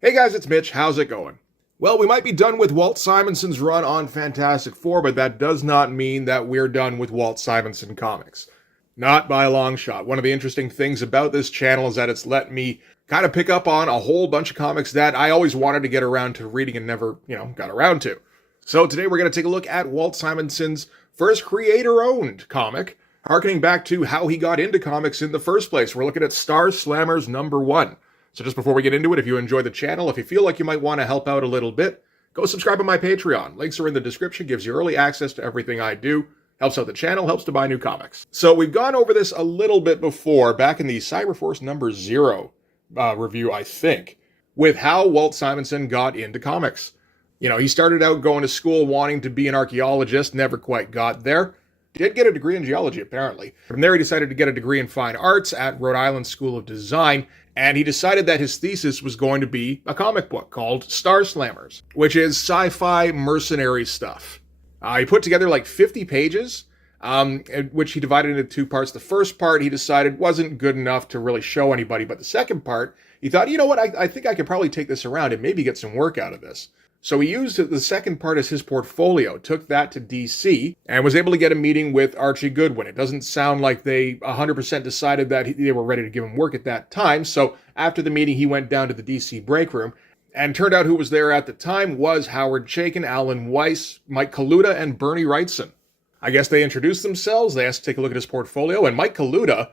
Hey guys, it's Mitch. How's it going? Well, we might be done with Walt Simonson's run on Fantastic Four, but that does not mean that we're done with Walt Simonson comics. Not by a long shot. One of the interesting things about this channel is that it's let me kind of pick up on a whole bunch of comics that I always wanted to get around to reading and never, got around to. So today we're going to take a look at Walt Simonson's first creator-owned comic, harkening back to how he got into comics in the first place. We're looking at Star Slammers #1. So just before we get into it, if you enjoy the channel, if you feel like you might want to help out a little bit, go subscribe to my Patreon. Links are in the description, gives you early access to everything I do, helps out the channel, helps to buy new comics. So we've gone over this a little bit before, back in the Cyberforce #0 review, I think, with how Walt Simonson got into comics. You know, he started out going to school wanting to be an archaeologist, never quite got there. Did get a degree in geology, apparently. From there, he decided to get a degree in fine arts at Rhode Island School of Design, and he decided that his thesis was going to be a comic book called Star Slammers, which is sci-fi mercenary stuff. He put together like 50 pages, which he divided into two parts. The first part he decided wasn't good enough to really show anybody, but the second part, he thought, you know what, I think I could probably take this around and maybe get some work out of this. So he used the second part as his portfolio, took that to DC, and was able to get a meeting with Archie Goodwin. It doesn't sound like they 100% decided that they were ready to give him work at that time, so after the meeting he went down to the DC break room, and turned out who was there at the time was Howard Chaykin, Alan Weiss, Mike Kaluta, and Bernie Wrightson. I guess they introduced themselves, they asked to take a look at his portfolio, and Mike Kaluta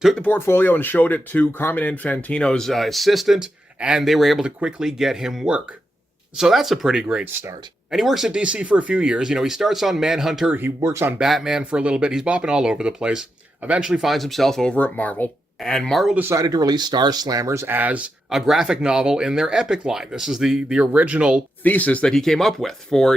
took the portfolio and showed it to Carmen Infantino's assistant, and they were able to quickly get him work. So that's a pretty great start. And he works at DC for a few years. You know, he starts on Manhunter, he works on Batman for a little bit, he's bopping all over the place, eventually finds himself over at Marvel, and Marvel decided to release Star Slammers as a graphic novel in their Epic line. This is the original thesis that he came up with for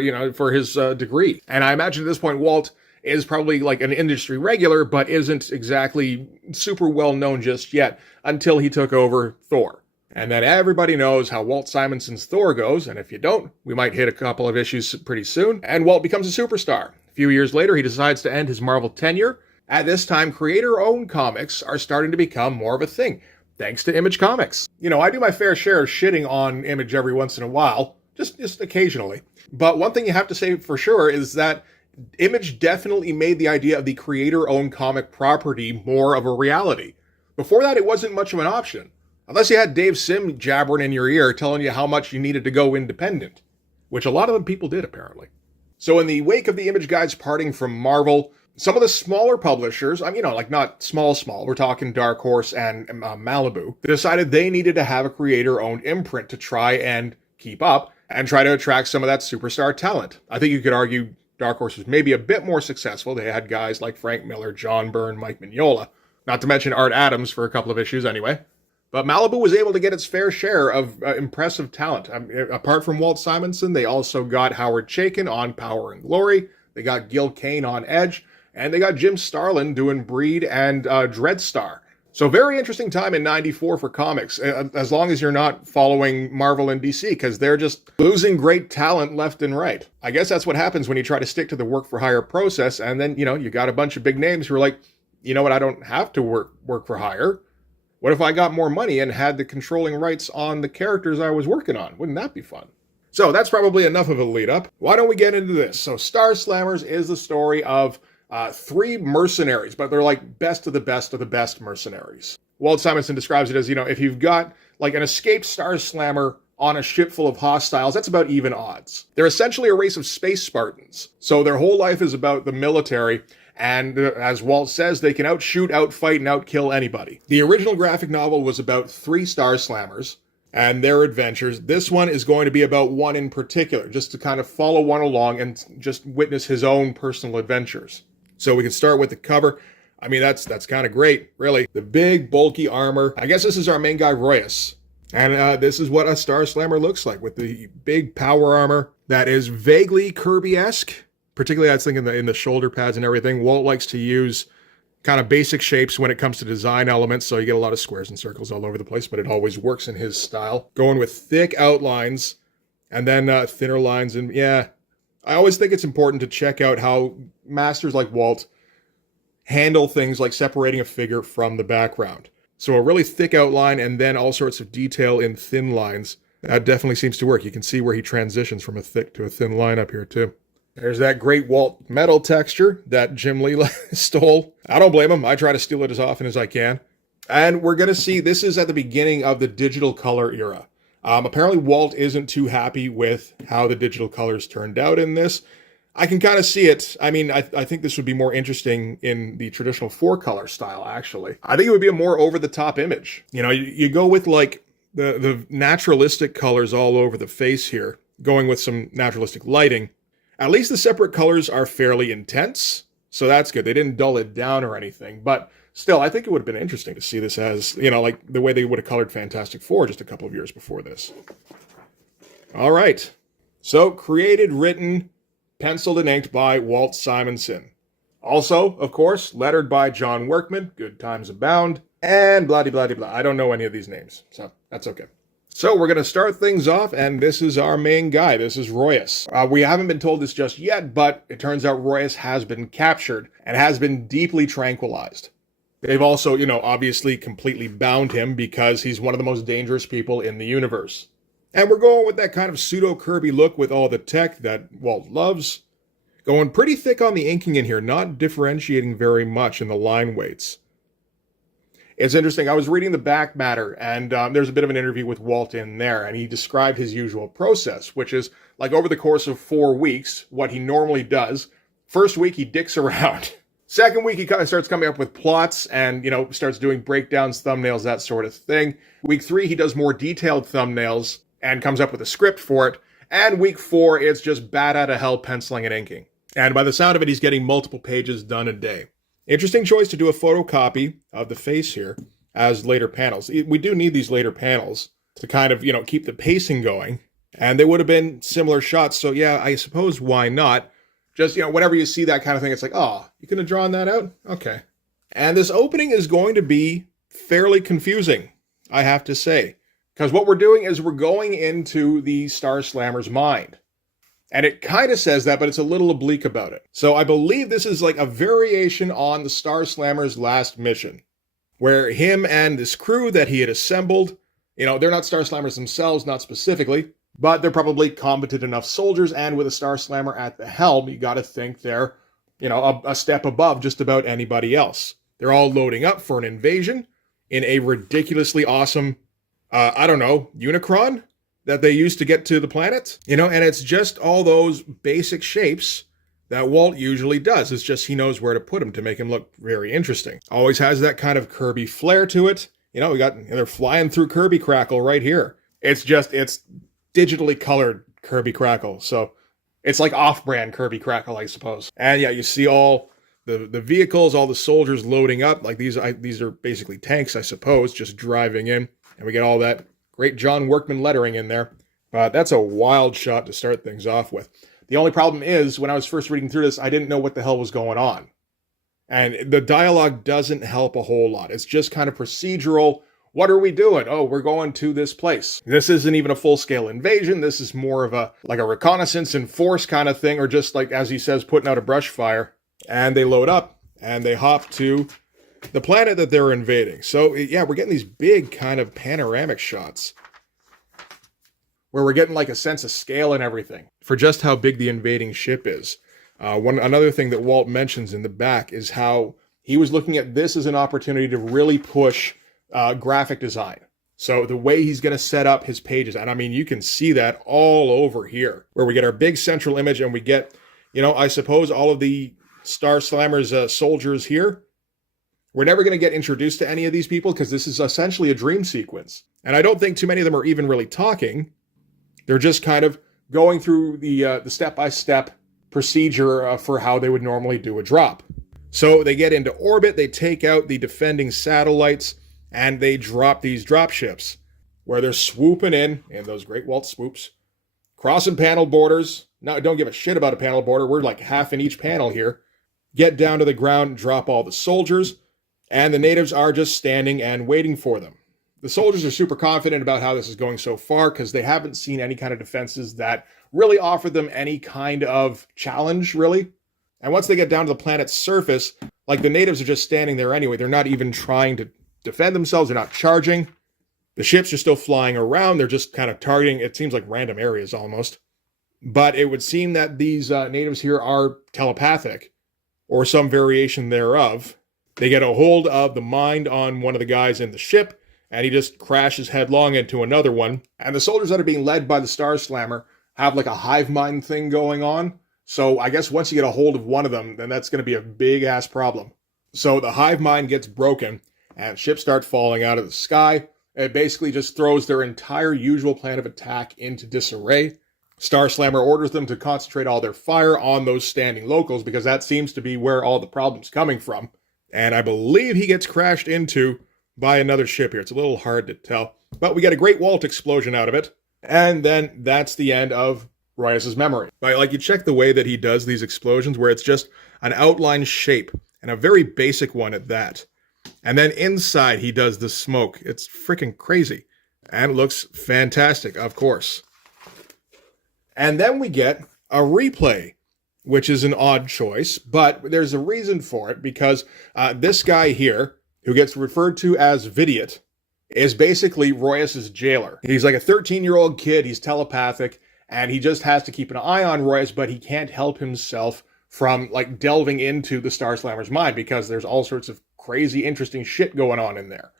his degree. And I imagine at this point, Walt is probably like an industry regular, but isn't exactly super well known just yet until he took over Thor. And then everybody knows how Walt Simonson's Thor goes, and if you don't, we might hit a couple of issues pretty soon, and Walt becomes a superstar. A few years later, he decides to end his Marvel tenure. At this time, creator-owned comics are starting to become more of a thing, thanks to Image Comics. You know, I do my fair share of shitting on Image every once in a while, just occasionally. But one thing you have to say for sure is that Image definitely made the idea of the creator-owned comic property more of a reality. Before that, it wasn't much of an option. Unless you had Dave Sim jabbering in your ear telling you how much you needed to go independent, which a lot of them people did, apparently. So in the wake of the Image guys parting from Marvel, some of the smaller publishers, like not small, we're talking Dark Horse and Malibu, decided they needed to have a creator-owned imprint to try and keep up and try to attract some of that superstar talent. I think you could argue Dark Horse was maybe a bit more successful. They had guys like Frank Miller, John Byrne, Mike Mignola, not to mention Art Adams for a couple of issues anyway. But Malibu was able to get its fair share of impressive talent. Apart from Walt Simonson, they also got Howard Chaykin on Power and Glory, they got Gil Kane on Edge, and they got Jim Starlin doing Breed and Dreadstar. So very interesting time in '94 for comics, as long as you're not following Marvel and DC, because they're just losing great talent left and right. I guess that's what happens when you try to stick to the work-for-hire process, and then, you got a bunch of big names who are like, you know what, I don't have to work for hire. What if I got more money and had the controlling rights on the characters I was working on? Wouldn't that be fun? So that's probably enough of a lead up. Why don't we get into this? So Star Slammers is the story of three mercenaries, but they're like best of the best mercenaries. Walt Simonson describes it as, if you've got like an escaped Star Slammer on a ship full of hostiles, that's about even odds. They're essentially a race of space Spartans. So their whole life is about the military. And as Walt says, they can outshoot, outfight, and outkill anybody. The original graphic novel was about 3 Star Slammers and their adventures. This one is going to be about one in particular, just to kind of follow one along and just witness his own personal adventures. So we can start with the cover. I mean, that's kind of great, really. The big, bulky armor. I guess this is our main guy, Royus. And this is what a Star Slammer looks like, with the big power armor that is vaguely Kirby-esque. Particularly, I was thinking in the shoulder pads and everything. Walt likes to use kind of basic shapes when it comes to design elements, so you get a lot of squares and circles all over the place, but it always works in his style. Going with thick outlines and then thinner lines. And yeah, I always think it's important to check out how masters like Walt handle things like separating a figure from the background. So a really thick outline and then all sorts of detail in thin lines That definitely seems to work. You can see where he transitions from a thick to a thin line up here too. There's that great Walt metal texture that Jim Lee stole. I don't blame him. I try to steal it as often as I can. And we're going to see, this is at the beginning of the digital color era. Apparently Walt isn't too happy with how the digital colors turned out in this. I can kind of see it. I mean, I think this would be more interesting in the traditional 4-color style, actually. I think it would be a more over-the-top image. You know, you go with like the naturalistic colors all over the face here, going with some naturalistic lighting. At least the separate colors are fairly intense, so that's good. They didn't dull it down or anything, but still, I think it would have been interesting to see this as, you know, like the way they would have colored Fantastic Four just a couple of years before this. All right. So, created, written, penciled, and inked by Walt Simonson. Also, of course, lettered by John Workman, good times abound, and blah-de-blah-de-blah. I don't know any of these names, so that's okay. So we're going to start things off, and this is our main guy. This is Royus. We haven't been told this just yet, but it turns out Royus has been captured and has been deeply tranquilized. They've also, you know, obviously completely bound him because he's one of the most dangerous people in the universe. And we're going with that kind of pseudo-Kirby look with all the tech that Walt loves. Going pretty thick on the inking in here, not differentiating very much in the line weights. It's interesting. I was reading the back matter, and there's a bit of an interview with Walt in there, and he described his usual process, which is, like, over the course of 4 weeks, what he normally does. First week, he dicks around. Second week, he kind of starts coming up with plots and, you know, starts doing breakdowns, thumbnails, that sort of thing. Week 3, he does more detailed thumbnails and comes up with a script for it. And week 4, it's just bat out of hell penciling and inking. And by the sound of it, he's getting multiple pages done a day. Interesting choice to do a photocopy of the face here as later panels. We do need these later panels to kind of, you know, keep the pacing going. And they would have been similar shots. So yeah, I suppose why not? Just, you know, whenever you see that kind of thing, it's like, oh, you could have drawn that out? Okay. And this opening is going to be fairly confusing, I have to say. Because what we're doing is we're going into the Star Slammer's mind. And it kind of says that, but it's a little oblique about it. So I believe this is like a variation on the Star Slammer's last mission, where him and this crew that he had assembled, you know, they're not Star Slammers themselves, not specifically, but they're probably competent enough soldiers, and with a Star Slammer at the helm, you got to think they're, you know, a step above just about anybody else. They're all loading up for an invasion in a ridiculously awesome, Unicron that they used to get to the planet, you know, and it's just all those basic shapes that Walt usually does. It's just he knows where to put them to make him look very interesting. Always has that kind of Kirby flair to it. You know, they're flying through Kirby Crackle right here. It's digitally colored Kirby Crackle. So it's like off-brand Kirby Crackle, I suppose. And yeah, you see all the vehicles, all the soldiers loading up. Like these are basically tanks, I suppose, just driving in. And we get all that great John Workman lettering in there. But that's a wild shot to start things off with. The only problem is, when I was first reading through this, I didn't know what the hell was going on. And the dialogue doesn't help a whole lot. It's just kind of procedural. What are we doing? Oh, we're going to this place. This isn't even a full-scale invasion. This is more of a reconnaissance and force kind of thing, or just like, as he says, putting out a brush fire. And they load up, and they hop to the planet that they're invading. So, yeah, we're getting these big kind of panoramic shots where we're getting like a sense of scale and everything for just how big the invading ship is. Another thing that Walt mentions in the back is how he was looking at this as an opportunity to really push graphic design. So the way he's going to set up his pages, and I mean, you can see that all over here, where we get our big central image and we get, you know, I suppose all of the Star Slammer's soldiers here. We're never going to get introduced to any of these people because this is essentially a dream sequence. And I don't think too many of them are even really talking. They're just kind of going through the step-by-step procedure for how they would normally do a drop. So they get into orbit, they take out the defending satellites, and they drop these drop ships, where they're swooping in those great Walt swoops, crossing panel borders. Now, don't give a shit about a panel border. We're like half in each panel here. Get down to the ground, drop all the soldiers, and the natives are just standing and waiting for them. The soldiers are super confident about how this is going so far because they haven't seen any kind of defenses that really offer them any kind of challenge, really. And once they get down to the planet's surface, like the natives are just standing there anyway. They're not even trying to defend themselves. They're not charging. The ships are still flying around. They're just kind of targeting, it seems like random areas almost. But it would seem that these natives here are telepathic, or some variation thereof. They get a hold of the mind on one of the guys in the ship, and he just crashes headlong into another one. And the soldiers that are being led by the Star Slammer have like a hive mind thing going on. So I guess once you get a hold of one of them, then that's going to be a big-ass problem. So the hive mind gets broken, and ships start falling out of the sky. It basically just throws their entire usual plan of attack into disarray. Star Slammer orders them to concentrate all their fire on those standing locals, because that seems to be where all the problem's coming from. And I believe he gets crashed into by another ship here. It's a little hard to tell. But we get a great Walt explosion out of it. And then that's the end of Royas's memory. Right, like you check the way that he does these explosions, where it's just an outline shape, and a very basic one at that. And then inside he does the smoke. It's freaking crazy. And it looks fantastic, of course. And then we get a replay, which is an odd choice, but there's a reason for it, because this guy here, who gets referred to as Vidiot, is basically Royas's jailer. He's like a 13-year-old kid, he's telepathic, and he just has to keep an eye on Royas, but he can't help himself from like delving into the Star Slammer's mind, because there's all sorts of crazy, interesting shit going on in there.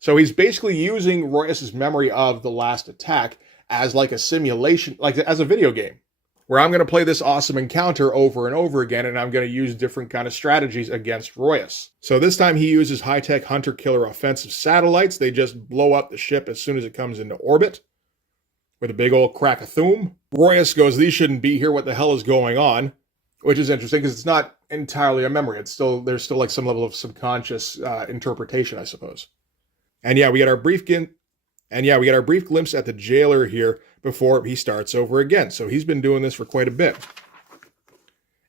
So he's basically using Royas's memory of the last attack as like a simulation, like as a video game, where I'm going to play this awesome encounter over and over again, and I'm going to use different kind of strategies against Royas. So this time he uses high-tech hunter-killer offensive satellites. They just blow up the ship as soon as it comes into orbit with a big old crack-a-thoom. Royas goes, "These shouldn't be here. What the hell is going on?" Which is interesting, because it's not entirely a memory. There's still like some level of subconscious interpretation, I suppose. And yeah, we get our brief glimpse at the jailer here before he starts over again. So he's been doing this for quite a bit.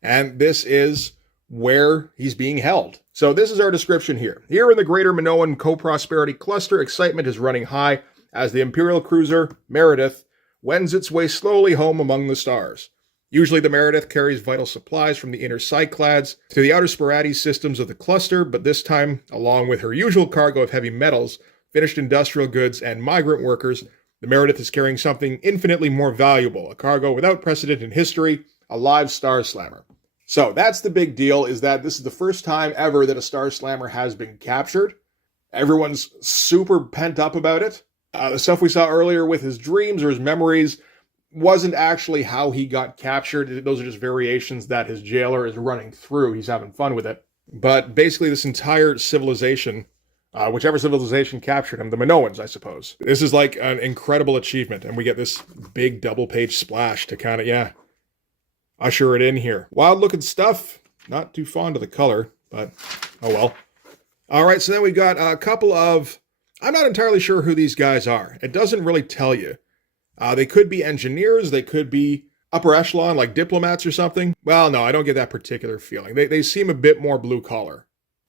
And this is where he's being held. So this is our description here. Here in the Greater Minoan Co-Prosperity Cluster, excitement is running high as the Imperial cruiser Meredith wends its way slowly home among the stars. Usually the Meredith carries vital supplies from the inner Cyclades to the outer Sporades systems of the cluster, but this time, along with her usual cargo of heavy metals, finished industrial goods, and migrant workers, the Meredith is carrying something infinitely more valuable, a cargo without precedent in history, a live Star Slammer. So that's the big deal, is that this is the first time ever that a Star Slammer has been captured. Everyone's super pent up about it. The stuff we saw earlier with his dreams or his memories wasn't actually how he got captured. Those are just variations that his jailer is running through. He's having fun with it. But basically this entire civilization, whichever civilization captured him, the Minoans, I suppose. This is like an incredible achievement, and we get this big double-page splash to kind of, usher it in here. Wild-looking stuff. Not too fond of the color, but oh well. All right, so then we got a couple of... I'm not entirely sure who these guys are. It doesn't really tell you. They could be engineers, they could be upper echelon, like diplomats or something. Well, no, I don't get that particular feeling. They seem a bit more blue-collar.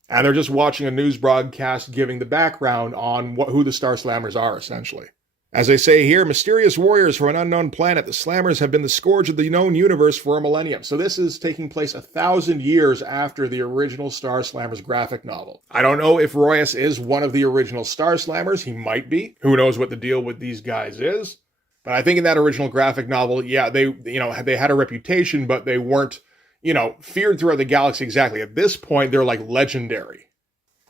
And they're just watching a news broadcast giving the background on who the Star Slammers are, essentially. As they say here, mysterious warriors from an unknown planet, the Slammers have been the scourge of the known universe for a millennium. So this is taking place 1,000 years after the original Star Slammers graphic novel. I don't know if Royas is one of the original Star Slammers. He might be. Who knows what the deal with these guys is. But I think in that original graphic novel, yeah, they had a reputation, but they weren't, feared throughout the galaxy exactly. At this point, they're like legendary.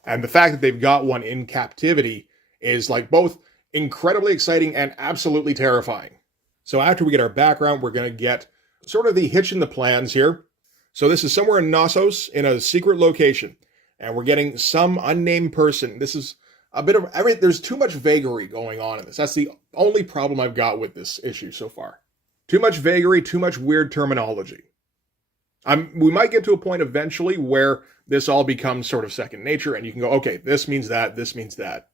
And the fact that they've got one in captivity is like both incredibly exciting and absolutely terrifying. So after we get our background, we're going to get sort of the hitch in the plans here. So this is somewhere in Knossos in a secret location. And we're getting some unnamed person. This is a bit of there's too much vagary going on in this. That's the only problem I've got with this issue so far. Too much vagary, too much weird terminology. We might get to a point eventually where this all becomes sort of second nature and you can go, okay, this means that, this means that.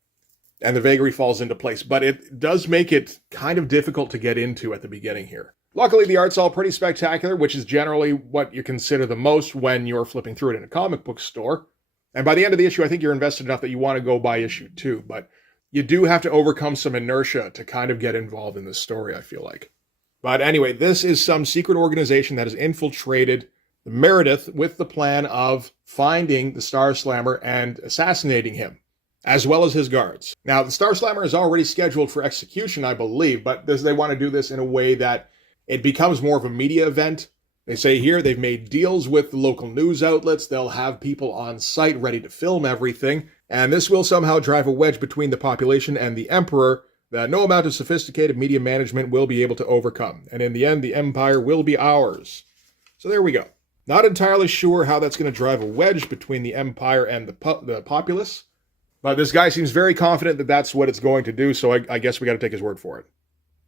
And the vagary falls into place. But it does make it kind of difficult to get into at the beginning here. Luckily, the art's all pretty spectacular, which is generally what you consider the most when you're flipping through it in a comic book store. And by the end of the issue, I think you're invested enough that you want to go buy issue 2. But you do have to overcome some inertia to kind of get involved in this story, I feel like. But anyway, this is some secret organization that has infiltrated the Meredith with the plan of finding the Star Slammer and assassinating him. as well as his guards. Now, the Star Slammer is already scheduled for execution, I believe, but they want to do this in a way that it becomes more of a media event. They say here they've made deals with the local news outlets. They'll have people on site ready to film everything. And this will somehow drive a wedge between the population and the Emperor that no amount of sophisticated media management will be able to overcome. And in the end, the Empire will be ours. So there we go. Not entirely sure how that's going to drive a wedge between the Empire and the populace. But this guy seems very confident that that's what it's going to do, so I guess we got to take his word for it.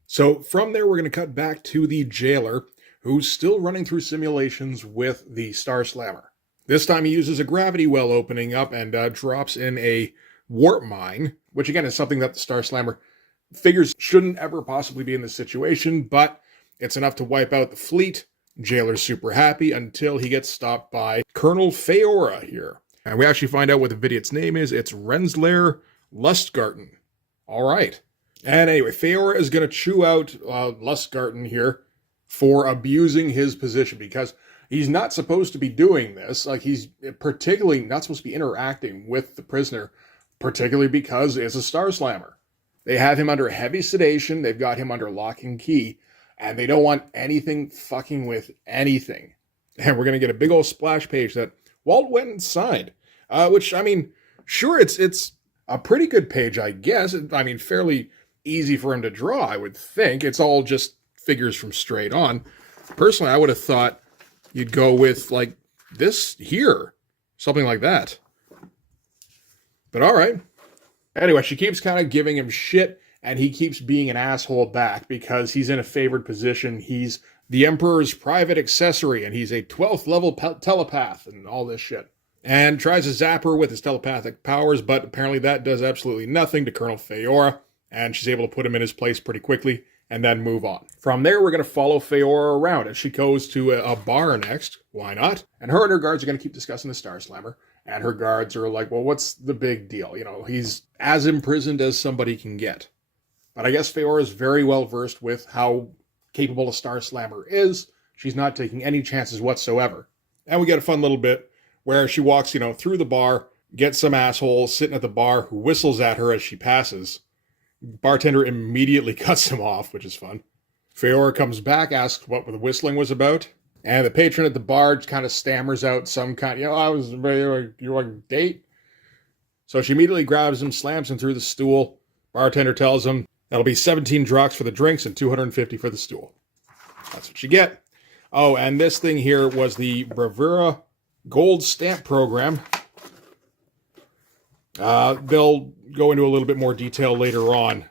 So from there, we're going to cut back to the jailer, who's still running through simulations with the Star Slammer. This time he uses a gravity well opening up and drops in a warp mine, which again is something that the Star Slammer figures shouldn't ever possibly be in this situation, but it's enough to wipe out the fleet. Jailer's super happy until he gets stopped by Colonel Feora here. And we actually find out what the Vidiot's name is. It's Renslayer Lustgarten. All right. And anyway, Feora is going to chew out Lustgarten here for abusing his position because he's not supposed to be doing this. Like, he's particularly not supposed to be interacting with the prisoner, particularly because it's a Star Slammer. They have him under heavy sedation. They've got him under lock and key, and they don't want anything fucking with anything. And we're going to get a big old splash page that Walt went and signed, which, I mean, sure, it's a pretty good page, I guess. I mean, fairly easy for him to draw, I would think. It's all just figures from straight on. Personally, I would have thought you'd go with, like, this here. Something like that. But all right. Anyway, she keeps kind of giving him shit, and he keeps being an asshole back because he's in a favored position. He's the Emperor's private accessory, and he's a 12th level telepath and all this shit. And tries to zap her with his telepathic powers, but apparently that does absolutely nothing to Colonel Feora, and she's able to put him in his place pretty quickly and then move on. From there, we're going to follow Feora around as she goes to a bar next. Why not? And her guards are going to keep discussing the Star Slammer, and her guards are like, well, what's the big deal? You know, he's as imprisoned as somebody can get. But I guess Feora is very well versed with how capable a Star Slammer is. She's not taking any chances whatsoever. And we get a fun little bit where she walks, through the bar, gets some asshole sitting at the bar who whistles at her as she passes. Bartender immediately cuts him off, which is fun. Feora comes back, asks what the whistling was about, and the patron at the bar kind of stammers out some kind, you want a date? So she immediately grabs him, slams him through the stool. Bartender tells him that'll be 17 drox for the drinks and 250 for the stool. That's what you get. Oh, and this thing here was the Bravura Gold Stamp Program. They'll go into a little bit more detail later on.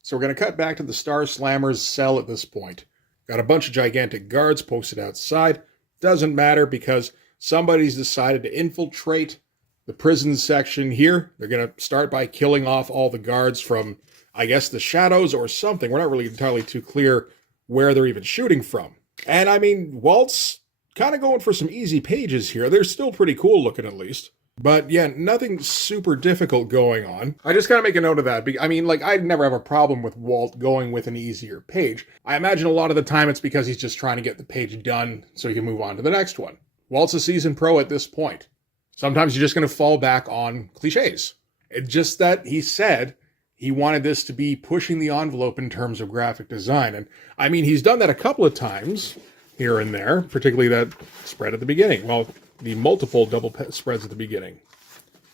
So we're going to cut back to the Star Slammer's cell at this point. Got a bunch of gigantic guards posted outside. Doesn't matter because somebody's decided to infiltrate the prison section here. They're going to start by killing off all the guards from, I guess, the shadows or something. We're not really entirely too clear where they're even shooting from. And I mean, Walt's kind of going for some easy pages here. They're still pretty cool looking at least. But yeah, nothing super difficult going on. I just gotta make a note of that. I mean, like, I'd never have a problem with Walt going with an easier page. I imagine a lot of the time it's because he's just trying to get the page done so he can move on to the next one. Walt's a seasoned pro at this point. Sometimes you're just gonna fall back on cliches. It's just that he said he wanted this to be pushing the envelope in terms of graphic design. And I mean, he's done that a couple of times here and there, particularly that spread at the beginning. Well, the multiple double spreads at the beginning.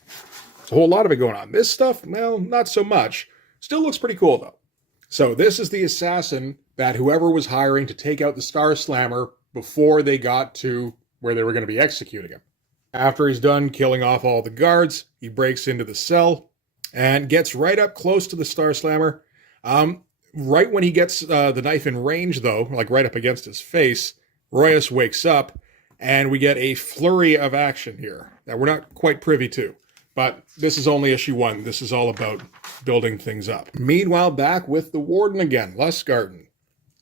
There's a whole lot of it going on. This stuff, well, not so much. Still looks pretty cool, though. So this is the assassin that whoever was hiring to take out the Star Slammer before they got to where they were going to be executing him. After he's done killing off all the guards, he breaks into the cell and gets right up close to the Star Slammer. Right when he gets the knife in range, though, like right up against his face, Royas wakes up, and we get a flurry of action here that we're not quite privy to. But this is only issue 1. This is all about building things up. Meanwhile, back with the Warden again, Lustgarten.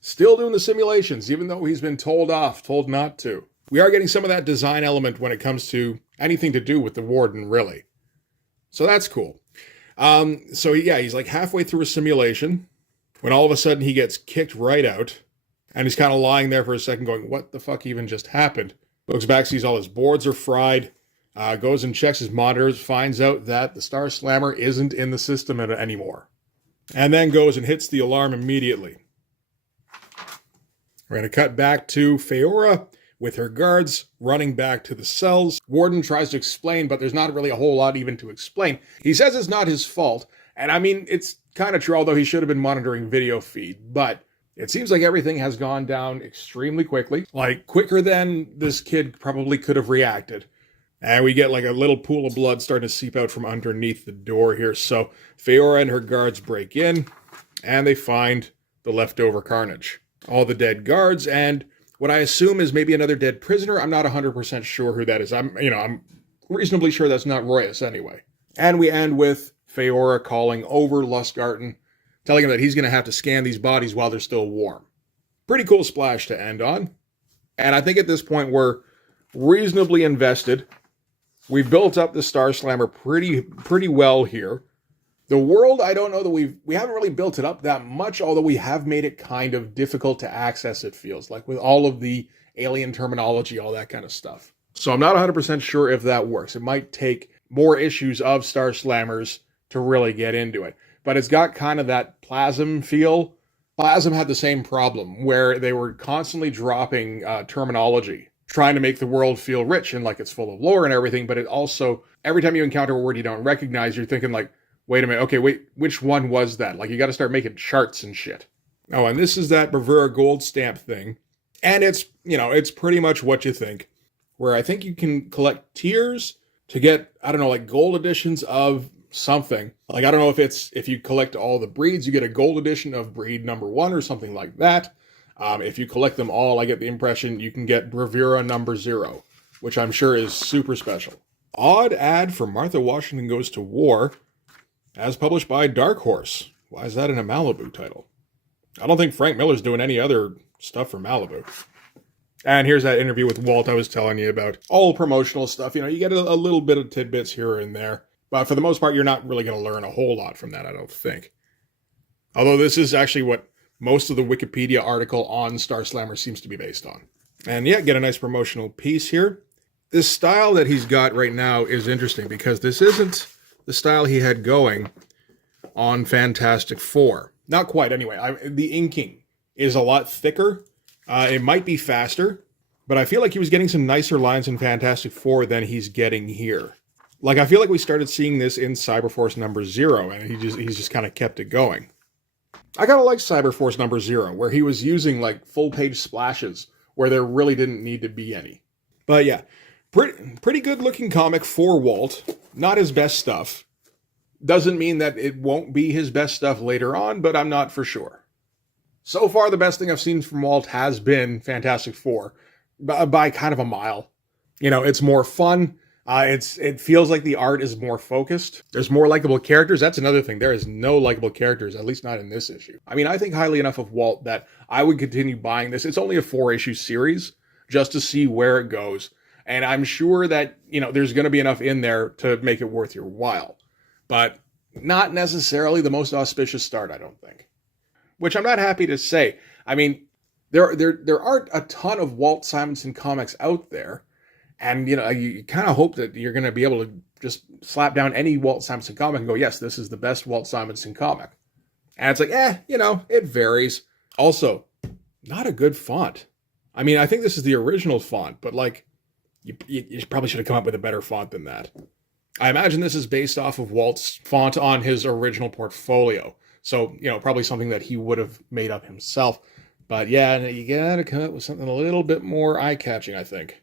Still doing the simulations, even though he's been told off, told not to. We are getting some of that design element when it comes to anything to do with the Warden, really. So that's cool. So yeah, he's like halfway through a simulation when all of a sudden he gets kicked right out. And he's kind of lying there for a second going, what the fuck even just happened? Looks back, sees all his boards are fried. Goes and checks his monitors, finds out that the Star Slammer isn't in the system anymore. And then goes and hits the alarm immediately. We're going to cut back to Feora with her guards running back to the cells. Warden tries to explain, but there's not really a whole lot even to explain. He says it's not his fault, and I mean, it's kind of true, although he should have been monitoring video feed, but it seems like everything has gone down extremely quickly, like quicker than this kid probably could have reacted. And we get like a little pool of blood starting to seep out from underneath the door here. So Feora and her guards break in, and they find the leftover carnage. All the dead guards, and what I assume is maybe another dead prisoner. I'm not 100% sure who that is. I'm reasonably sure that's not Royus anyway. And we end with Feora calling over Lustgarten, telling him that he's going to have to scan these bodies while they're still warm. Pretty cool splash to end on. And I think at this point we're reasonably invested. We've built up the Star Slammer pretty well here. The world, I don't know that we haven't really built it up that much, although we have made it kind of difficult to access, it feels like, with all of the alien terminology, all that kind of stuff. So I'm not 100% sure if that works. It might take more issues of Star Slammers to really get into it. But it's got kind of that Plasm feel. Plasm had the same problem, where they were constantly dropping terminology, trying to make the world feel rich and like it's full of lore and everything, but it also, every time you encounter a word you don't recognize, you're thinking like, wait a minute, okay, wait, which one was that? Like, you got to start making charts and shit. Oh, and this is that Bravura gold stamp thing. And it's, it's pretty much what you think. Where I think you can collect tiers to get, I don't know, like gold editions of something. Like, I don't know if you collect all the breeds, you get a gold edition of breed number 1 or something like that. If you collect them all, I get the impression you can get Bravura number 0, which I'm sure is super special. Odd ad for Martha Washington Goes to War, as published by Dark Horse. Why is that in a Malibu title? I don't think Frank Miller's doing any other stuff for Malibu. And here's that interview with Walt I was telling you about. All promotional stuff. You get a little bit of tidbits here and there. But for the most part, you're not really going to learn a whole lot from that, I don't think. Although this is actually what most of the Wikipedia article on Star Slammer seems to be based on. And yeah, get a nice promotional piece here. This style that he's got right now is interesting because this isn't the style he had going on Fantastic Four. Not quite, anyway. The inking is a lot thicker. It might be faster, but I feel like he was getting some nicer lines in Fantastic Four than he's getting here. Like, I feel like we started seeing this in Cyberforce number 0, and he's just kind of kept it going. I kind of like Cyberforce number 0, where he was using, like, full-page splashes where there really didn't need to be any. But yeah, pretty good-looking comic for Walt. Not his best stuff. Doesn't mean that it won't be his best stuff later on, but I'm not for sure. So far, the best thing I've seen from Walt has been Fantastic Four, by kind of a mile. It's more fun. It feels like the art is more focused. There's more likable characters. That's another thing. There is no likable characters, at least not in this issue. I mean, I think highly enough of Walt that I would continue buying this. It's only a 4-issue series, just to see where it goes. And I'm sure that, there's going to be enough in there to make it worth your while. But not necessarily the most auspicious start, I don't think. Which I'm not happy to say. I mean, there aren't a ton of Walt Simonson comics out there. And, you kind of hope that you're going to be able to just slap down any Walt Simonson comic and go, yes, this is the best Walt Simonson comic. And it's like, it varies. Also, not a good font. I mean, I think this is the original font, but like, you probably should have come up with a better font than that. I imagine this is based off of Walt's font on his original portfolio. So, probably something that he would have made up himself. But yeah, you gotta come up with something a little bit more eye-catching, I think.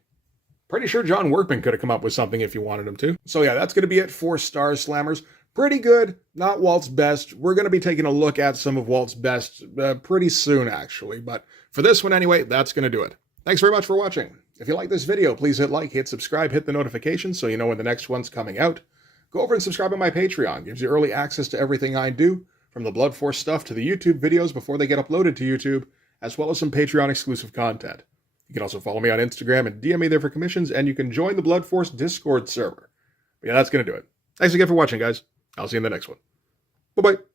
Pretty sure John Workman could have come up with something if you wanted him to. So yeah, that's going to be it for Star Slammers. Pretty good, not Walt's best. We're going to be taking a look at some of Walt's best pretty soon, actually. But for this one anyway, that's going to do it. Thanks very much for watching. If you like this video, please hit like, hit subscribe, hit the notifications so you know when the next one's coming out. Go over and subscribe on my Patreon. Gives you early access to everything I do, from the Blood Force stuff to the YouTube videos before they get uploaded to YouTube, as well as some Patreon exclusive content. You can also follow me on Instagram and DM me there for commissions, and you can join the Blood Force Discord server. But yeah, that's going to do it. Thanks again for watching, guys. I'll see you in the next one. Bye-bye.